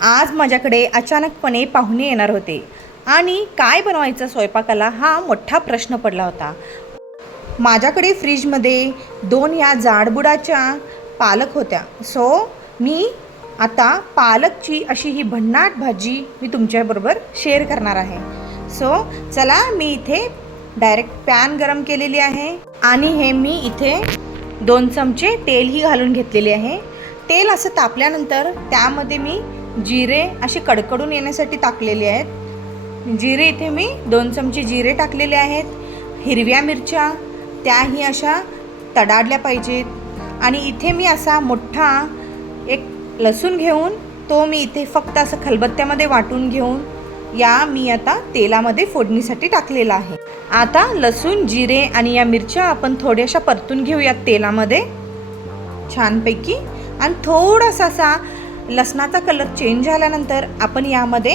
आज माझ्याकडे अचानकपणे पाहुणे येणार होते. आणि काय बनवायचं स्वयंपाकाला हा मोठा प्रश्न पडला होता. माझ्याकडे फ्रीजमध्ये दोन या जाडबुडाच्या पालक होत्या. सो मी आता पालकची अशी ही भन्नाट भाजी मी तुमच्याबरोबर शेअर करणार आहे. सो चला मी इथे डायरेक्ट पॅन गरम केलेली आहे. आणि हे मी इथे दोन चमचे तेलही घालून घेतलेले आहे. तेल असं तापल्यानंतर त्यामध्ये मी जिरे असे कडकडून येण्यासाठी टाकलेले आहेत. जिरे इथे मी दोन चमचे जिरे टाकलेले आहेत. हिरव्या मिरच्या त्याही अशा तडाडल्या पाहिजेत. आणि इथे मी असा मोठा एक लसूण घेऊन तो मी इथे फक्त असं खलबत्त्यामध्ये वाटून घेऊन या मी आता तेलामध्ये फोडणीसाठी टाकलेला आहे. आता लसूण जिरे आणि या मिरच्या आपण थोड्याशा परतून घेऊयात तेलामध्ये. छानपैकी. आणि थोडासा असा लसणाचा कलर चेंज झाल्यानंतर आपण यामध्ये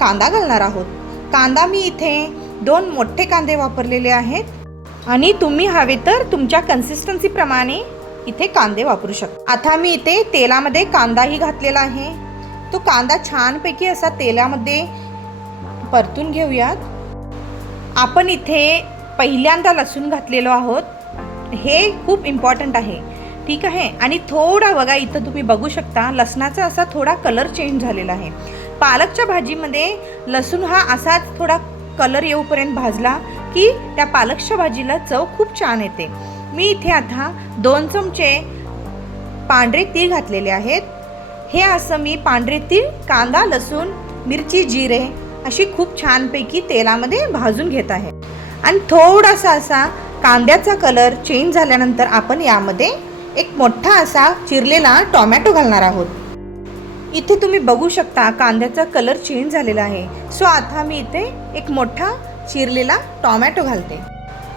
कांदा घालणार आहोत. कांदा मी इथे दोन मोठे कांदे वापरलेले आहेत. आणि तुम्ही हवे तर तुमच्या कन्सिस्टन्सीप्रमाणे इथे कांदे वापरू शकता. आता मी इथे तेलामध्ये कांदाही घातलेला आहे. तो कांदा छानपैकी असा तेलामध्ये परतून घेऊयात. आपण इथे पहिल्यांदा लसूण घातलेलो आहोत. हे खूप इम्पॉर्टंट आहे. ठीक आहे. आणि थोडा बघा इथं तुम्ही बघू शकता लसणाचा असा थोडा कलर चेंज झालेला आहे. पालकच्या भाजीमध्ये लसूण हा असाच थोडा कलर येऊपर्यंत भाजला की त्या पालकच्या भाजीला चव खूप छान येते. मी इथे आता दोन चमचे पांढरे तीळ घातलेले आहेत. हे असं मी पांढरे तीळ कांदा लसूण मिरची जिरे अशी खूप छानपैकी तेलामध्ये भाजून घेत आहे. आणि थोडासा असा कांद्याचा कलर चेंज झाल्यानंतर आपण यामध्ये एक मोठा असा चिरलेला टॉमॅटो घालणार आहोत. इथे तुम्ही बघू शकता कांद्याचा कलर चेंज झालेला आहे. सो आता मी इथे एक मोठा चिरलेला टॉमॅटो घालते.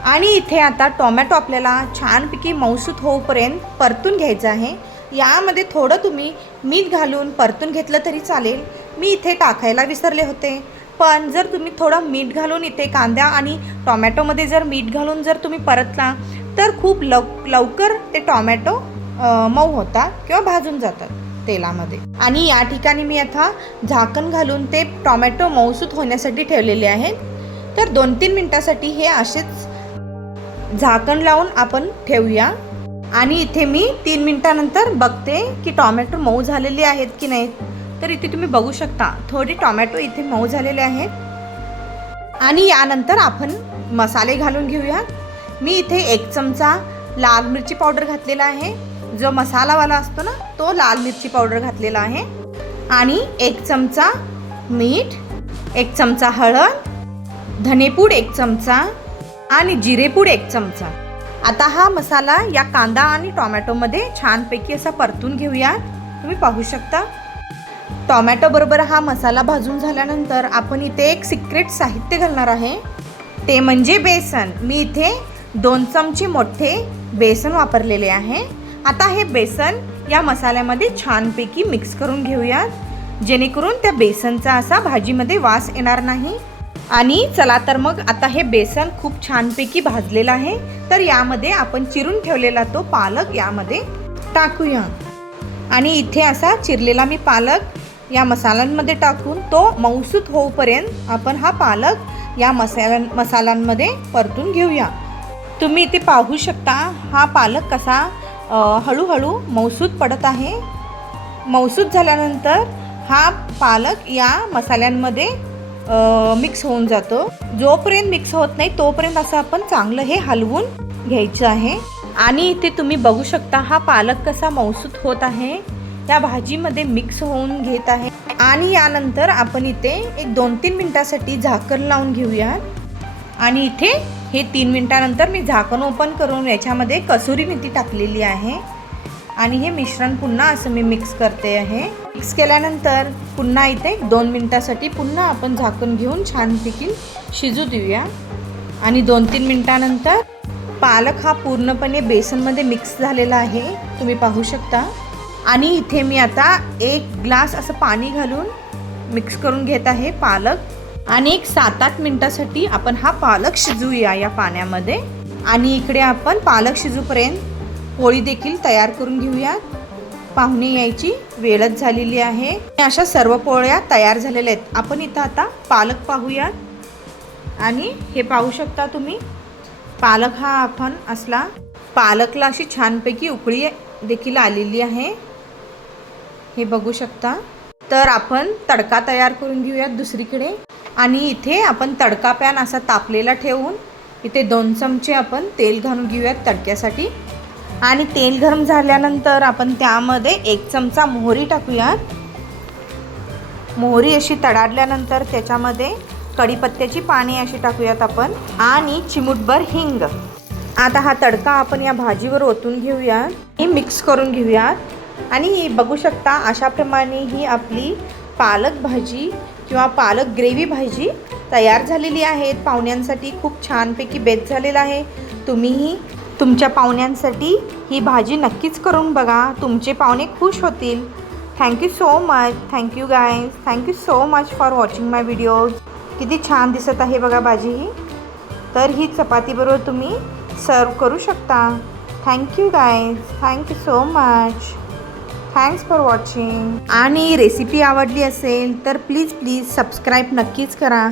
आणि इथे आता टॉमॅटो आपल्याला छानपैकी मौसूत होऊपर्यंत परतून घ्यायचं आहे. यामध्ये थोडं तुम्ही मीठ घालून परतून घेतलं तरी चालेल. मी इथे टाकायला विसरले होते. पण जर तुम्ही थोडं मीठ घालून इथे कांद्या आणि टॉमॅटोमध्ये जर मीठ घालून जर तुम्ही परतला तर खूप लव लवकर ते टॉमॅटो मऊ होतात किंवा भाजून जातात तेलामध्ये. आणि या ठिकाणी मी आता झाकण घालून ते टॉमॅटो मऊसूत होण्यासाठी ठेवलेले आहेत. तर दोन तीन मिनटासाठी हे असेच झाकण लावून आपण ठेवूया. आणि इथे मी तीन मिनटानंतर बघते की टॉमॅटो मऊ झालेले आहेत की नाही तर इथे तुम्ही बघू शकता थोडे टॉमॅटो इथे मऊ झालेले आहेत. आणि यानंतर आपण मसाले घालून घेऊयात. मी इथे एक चमचा लाल मिरची पावडर घातलेला आहे. जो मसालावाला असतो ना तो लाल मिरची पावडर घातलेला आहे. आणि एक चमचा मीठ एक चमचा हळद धनेपूड एक चमचा आणि जिरेपूड एक चमचा. आता हा मसाला या कांदा आणि टॉमॅटोमध्ये छानपैकी असा परतून घेऊयात. तुम्ही पाहू शकता. टॉमॅटोबरोबर हा मसाला भाजून झाल्यानंतर आपण इथे एक सिक्रेट साहित्य घालणार आहे. ते म्हणजे बेसन. मी इथे दोन चमचे मोठे बेसन वापरलेले आहे. आता हे बेसन या मसाल्यामध्ये छानपैकी मिक्स करून घेऊयात. जेणेकरून त्या बेसनचा असा भाजीमध्ये वास येणार नाही. आणि चला तर मग आता हे बेसन खूप छानपैकी भाजलेलं आहे. तर यामध्ये आपण चिरून ठेवलेला तो पालक यामध्ये टाकूया. आणि इथे असा चिरलेला मी पालक या मसाल्यांमध्ये टाकून तो मऊसूत होऊपर्यंत आपण हा पालक या मसाल्या मसाल्यांमध्ये परतून घेऊया. तुम्ही इथे पाहू शकता हा पालक कसा हळूहळू मौसूद पडत आहे. मौसूद झाल्यानंतर हा पालक या मसाल्यांमध्ये मिक्स होऊन जातो. जोपर्यंत मिक्स होत नाही तोपर्यंत असं आपण चांगलं हे हलवून घ्यायचं आहे. आणि इथे तुम्ही बघू शकता हा पालक कसा मौसूद होत आहे. त्या भाजीमध्ये मिक्स होऊन घेत आहे. आणि यानंतर आपण इथे एक दोन तीन मिनटासाठी झाकण लावून घेऊयात. आणि इथे हे तीन मिनटानंतर मी झाकण ओपन करून याच्यामध्ये कसुरी मेथी टाकलेली आहे. आणि हे मिश्रण पुन्हा असं मी मिक्स करते आहे. मिक्स केल्यानंतर पुन्हा इथे दोन मिनटासाठी पुन्हा आपण झाकण घेऊन छानपैकी शिजू देऊया. आणि दोन तीन मिनटानंतर पालक हा पूर्णपणे बेसनमध्ये मिक्स झालेला आहे. तुम्ही पाहू शकता. आणि इथे मी आता एक ग्लास असं पाणी घालून मिक्स करून घेत आहे पालक. आणि एक सात आठ मिनटासाठी आपण हा पालक शिजवूया या पाण्यामध्ये. आणि इकडे आपण पालक शिजूपर्यंत पोळी देखील तयार करून घेऊयात. पाहुणे यायची वेळच झालेली आहे. अशा सर्व पोळ्या तयार झालेल्या आहेत. आपण इथं आता पालक पाहूयात. आणि हे पाहू शकता तुम्ही पालक हा आपण असला पालकला अशी छानपैकी उकळी देखील आलेली आहे. हे बघू शकता. तर आपण तडका तयार करून घेऊयात दुसरीकडे. आणि इथे आपण तडका पॅन असा तापलेला ठेवून इथे दोन चमचे आपण तेल घालून घेऊयात तडक्यासाठी. आणि तेल गरम झाल्यानंतर आपण त्यामध्ये एक चमचा मोहरी टाकूयात. मोहरी अशी तडाडल्यानंतर त्याच्यामध्ये कढीपत्त्याची पाने अशी टाकूयात आपण आणि चिमूटभर हिंग. आता हा तडका आपण या भाजीवर ओतून घेऊयात. ही मिक्स करून घेऊयात. आणि बघू शकता अशाप्रमाणे ही आपली पालक भाजी किंवा पालक ग्रेव्ही भाजी तयार झालेली आहेत पाहुण्यांसाठी खूप छानपैकी बेत झालेला आहे. तुम्हीही तुमच्या पाहुण्यांसाठी ही भाजी नक्कीच करून बघा. तुमचे पाहुणे खुश होतील. Thank you so much thank you guys thank you so much for watching my videos किती छान दिसत आहे बघा भाजी ही. तर ही चपातीबरोबर तुम्ही सर्व करू शकता. Thank you guys thank you so much thanks for watching आणि रेसिपी आवडली असेल तर प्लीज प्लीज सबस्क्राईब नक्कीच करा.